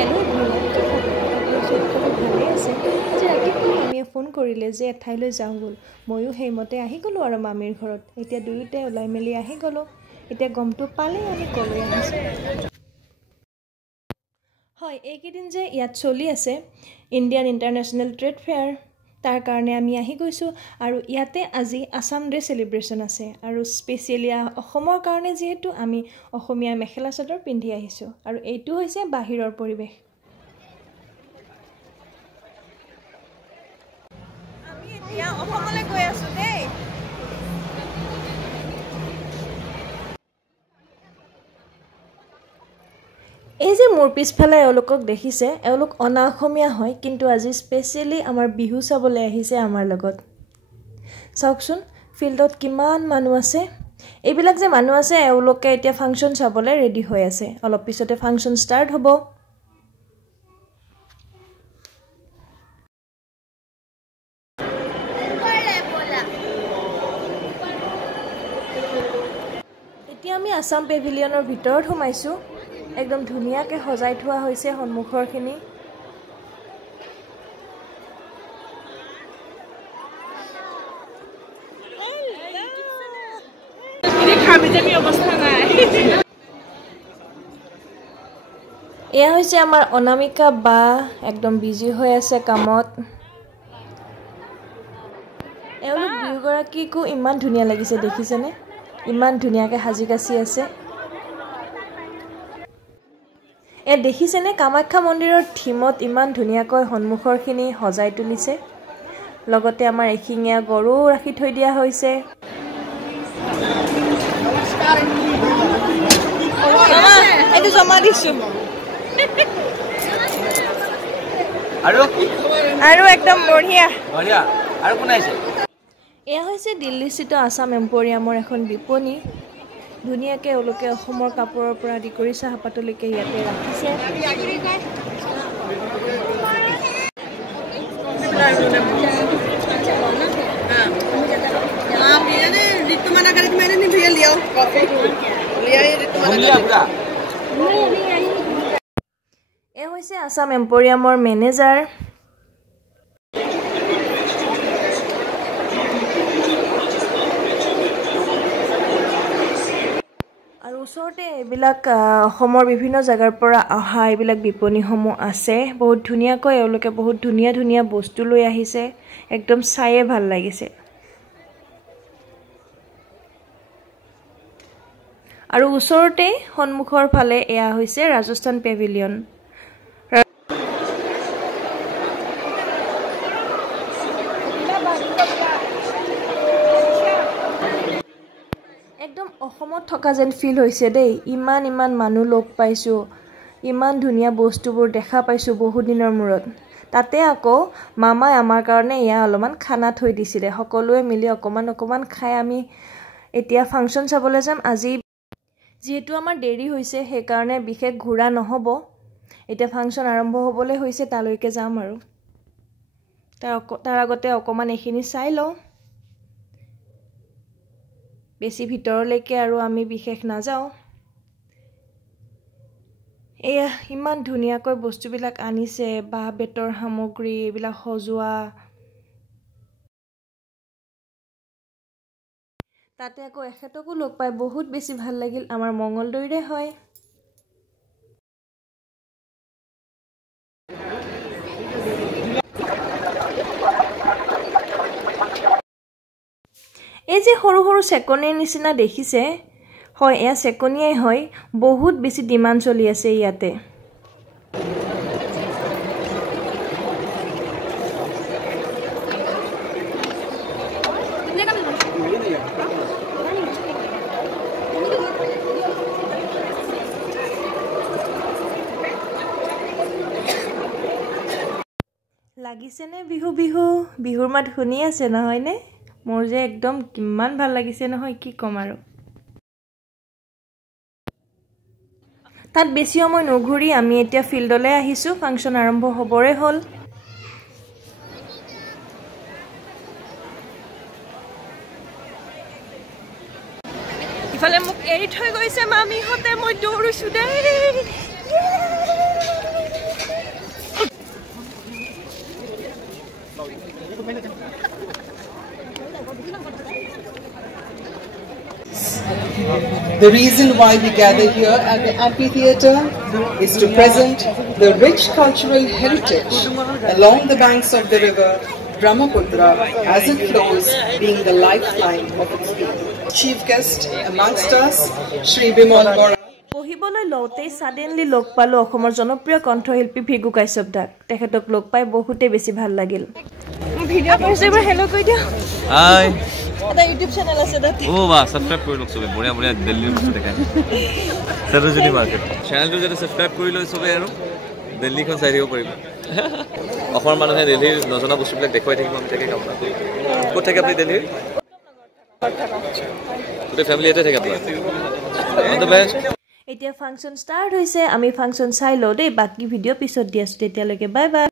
Hello' everyone, কি খবৰ? সকলো ভালে আছে? আজি ৰাতিপুৱা মামীয়ে ফোন কৰিলে যে এঠাইলৈ যাওঁ ব'ল। ময়ো সেইমতে আহি গ'লোঁ আৰু মামীৰ ঘৰত। এতিয়া দুয়োটাই ওলাই মেলি আহি গ'লোঁ। এতিয়া গমটো পালেই আমি ক'লৈ আহিছোঁ। হয়, এইকেইদিন যে ইয়াত চলি আছে ইণ্ডিয়ান ইণ্টাৰনেশ্যনেল ট্ৰেড ফেয়াৰ, তাৰ কাৰণে আমি আহি গৈছোঁ। আৰু ইয়াতে আজি আছাম ডে চেলিব্ৰেশ্যন আছে আৰু স্পেচিয়েলি অসমৰ কাৰণে যিহেতু আমি অসমীয়া মেখেলা চাদৰ পিন্ধি আহিছোঁ। আৰু এইটো হৈছে বাহিৰৰ পৰিৱেশ। আমি এতিয়া অসমলৈ গৈ আছোঁ দেই। এই যে মোৰ পিছফালে এওঁলোকক দেখিছে, এওঁলোক অনা অসমীয়া হয়, কিন্তু আজি স্পেচিয়েলি আমাৰ বিহু চাবলৈ আহিছে আমাৰ লগত। চাওকচোন ফিল্ডত কিমান মানুহ আছে। এইবিলাক যে মানুহ আছে, এওঁলোকে এতিয়া ফাংচন চাবলৈ ৰেডি হৈ আছে। অলপ পিছতে ফাংচন ষ্টাৰ্ট হ'ব। এতিয়া আমি আছাম পেভিলিয়নৰ ভিতৰত সোমাইছোঁ। একদম ধুনীয়াকৈ সজাই থোৱা হৈছে সন্মুখৰখিনি। এয়া হৈছে আমাৰ অনামিকা বা, একদম বিজি হৈ আছে কামত। এওঁলোক দুয়োগৰাকীকো ইমান ধুনীয়া লাগিছে, দেখিছেনে? ইমান ধুনীয়াকৈ সাজি কাচি আছে। দেখিছেনে কামাখ্যা মন্দিৰৰ থিমত ইমান ধুনীয়াকৈ সন্মুখৰখিনি সজাই তুলিছে। লগতে আমাৰ এশিঙীয়া গৰুও ৰাখি থৈ দিয়া হৈছে। এইটো জমা দিছোঁ আৰু একদম বঢ়িয়া। আৰু কোন আহিছে? এয়া হৈছে দিল্লীস্থিত আছাম এম্প'ৰিয়ামৰ এখন বিপণী। ধুনীয়াকৈ এওঁলোকে অসমৰ কাপোৰৰ পৰা আদি কৰি চাহপাতলৈকে ইয়াতে ৰাখিছে। এয়া হৈছে আছাম এম্প'ৰিয়ামৰ মেনেজাৰ। আৰু ওচৰতে এইবিলাক অসমৰ বিভিন্ন জেগাৰ পৰা অহা এইবিলাক বিপণীসমূহ আছে। বহুত ধুনীয়াকৈ এওঁলোকে বহুত ধুনীয়া ধুনীয়া বস্তু লৈ আহিছে। একদম চায়ে ভাল লাগিছে। আৰু ওচৰতে সন্মুখৰ ফালে এয়া হৈছে ৰাজস্থান পেভিলিয়ন। একদম অসমত থকা যেন ফিল হৈছে দেই। ইমান মানুহ লগ পাইছোঁ, ইমান ধুনীয়া বস্তুবোৰ দেখা পাইছোঁ বহুত দিনৰ মূৰত। তাতে আকৌ মামাই আমাৰ কাৰণে এয়া অলপমান খানা থৈ দিছিলে। সকলোৱে মিলি অকণমান খাই আমি এতিয়া ফাংচন চাবলৈ যাম। আজি যিহেতু আমাৰ দেৰি হৈছে, সেইকাৰণে বিশেষ ঘূৰা নহ'ব। এতিয়া ফাংচন আৰম্ভ হ'বলৈ হৈছে, তালৈকে যাম আৰু তাৰ আগতে অকণমান এইখিনি চাই লওঁ। বেছি ভিতৰলৈকে আৰু আমি বিশেষ নাযাওঁ। এয়া ইমান ধুনীয়াকৈ বস্তুবিলাক আনিছে, বাঁহ বেতৰ সামগ্ৰী, এইবিলাক সজোৱা। তাতে আকৌ এখেতকো লগ পাই বহুত বেছি ভাল লাগিল। আমাৰ মঙলদৈৰে হয়। এই যে সৰু সৰু চেকনিৰ নিচিনা দেখিছে, হয় এয়া চেকনিয়াই হয়। বহুত বেছি ডিমাণ্ড চলি আছে ইয়াতে। লাগিছেনে বিহুৰ মাত শুনি আছে নহয়নে? মোৰ যে একদম কিমান ভাল লাগিছে নহয়, কি ক'ম আৰু। তাত বেছি সময় নুঘূৰি আমি এতিয়া ফিল্ডলৈ আহিছোঁ। ফাংচন আৰম্ভ হ'বৰে হ'ল। ইফালে মোক এৰি থৈ গৈছে মামীহঁতে, মই দৌৰিছোঁ দেই। The reason why we gather here at the amphitheatre is to present the rich cultural heritage along the banks of the river Brahmaputra as it flows, being the lifeline of its people. Chief guest amongst us, Shri Bimal Bora. পঢ়িবলৈ লওঁতে suddenly লগ পালো অসমৰ জনপ্ৰিয় কণ্ঠশিল্পী ভিগু কাশ্যপ দাক তেখেতক লগ পাই বহুতে বেছি ভাল লাগিল ভিডিঅ' কৰিছে এবাৰ হেল্ল' কৈ দিও হাই এটা ইউটিউব চেনেল আছে দাতে ও বাহ সাবস্ক্ৰাইব কৰি লওক সবে বঢ়িয়া বঢ়িয়া দিল্লীৰ বস্তু দেখাই সৰজনী মাৰ্কেট চেনেলটো যদি সাবস্ক্ৰাইব কৰি লয় সবে আৰু দিল্লীখন চাই দিব পাৰিব অসমৰ মানুহে দিল্লীৰ নজনা বস্তুবিলাক দেখুৱাই থাকিব আমি তাকে কাম কৰোঁ ক'ত থাকে আপুনি দিল্লীৰ গোটেই ফেমিলি এতে থাকে আপোনাৰ অল দ্য বেষ্ট এতিয়া ফাংচন ষ্টাৰ্ট হৈছে আমি ফাংচন চাই লওঁ দেই বাকি ভিডিঅ' পিছত দি আছো তেতিয়ালৈকে বাই বাই